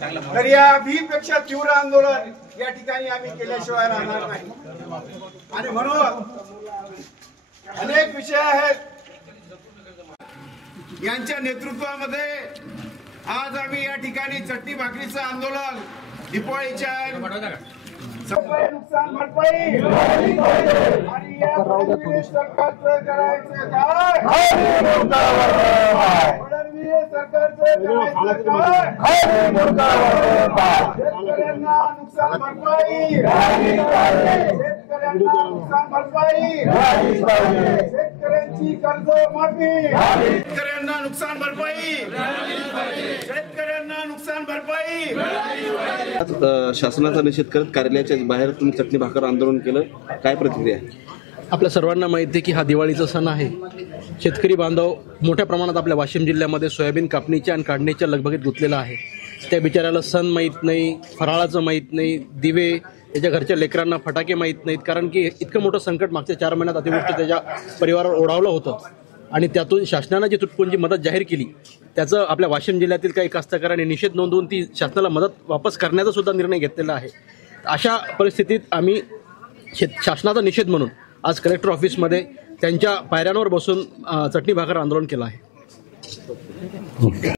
तर या भीपेक्षा तीव्र आंदोलन या ठिकाणी आम्ही केल्याशिवाय राहणार नाही। आणि म्हणून अनेक विषय आहेत यांच्या नेतृत्वामध्ये आज आम्ही या ठिकाणी चटणी भाकरीचं आंदोलन दिवाळीच्या नुकसान भरपाई आणि या सरकारचं करायचं काय, सरकारचं करायचं काय, शेतकऱ्यांना नुकसान भरपाई, शेतकऱ्यांना नुकसान भरपाई, शेतकऱ्यांची कर्ज माफी, शेतकऱ्यांना नुकसान भरपाई, शेतकऱ्यांना नुकसान भरपाई। शासनाचा निषेध करत कार्यालयाच्या बाहेर तुम्ही चटणी भाकर आंदोलन केलं, काय प्रतिक्रिया आहे? आपल्या सर्वांना माहिती आहे की हा दिवाळीचा सण आहे। शेतकरी बांधव मोठ्या प्रमाणात आपल्या वाशिम जिल्ह्यामध्ये सोयाबीन कापणीच्या आणि काढणीच्या लगबगीत गुंतलेला आहे। त्या बिचाऱ्याला सण माहीत नाही, फराळाचं माहीत नाही, दिवे, त्याच्या घरच्या लेकरांना फटाके माहीत नाहीत, कारण की इतकं मोठं संकट मागच्या 4 महिन्यात अतिवृष्टी त्याच्या परिवारावर ओढावलं होतं आणि त्यातून शासनानं जी तुटपुंजी मदत जाहीर केली त्याचं आपल्या वाशिम जिल्ह्यातील काही कास्तकारांनी निषेध नोंदवून ती शासनाला मदत वापस करण्याचा सुद्धा निर्णय घेतलेला आहे। अशा परिस्थितीत आम्ही शासनाचा निषेध म्हणून आज कलेक्टर ऑफिसमध्ये त्यांच्या पायऱ्यांवर बसून चटणी भाकर आंदोलन केलं आहे।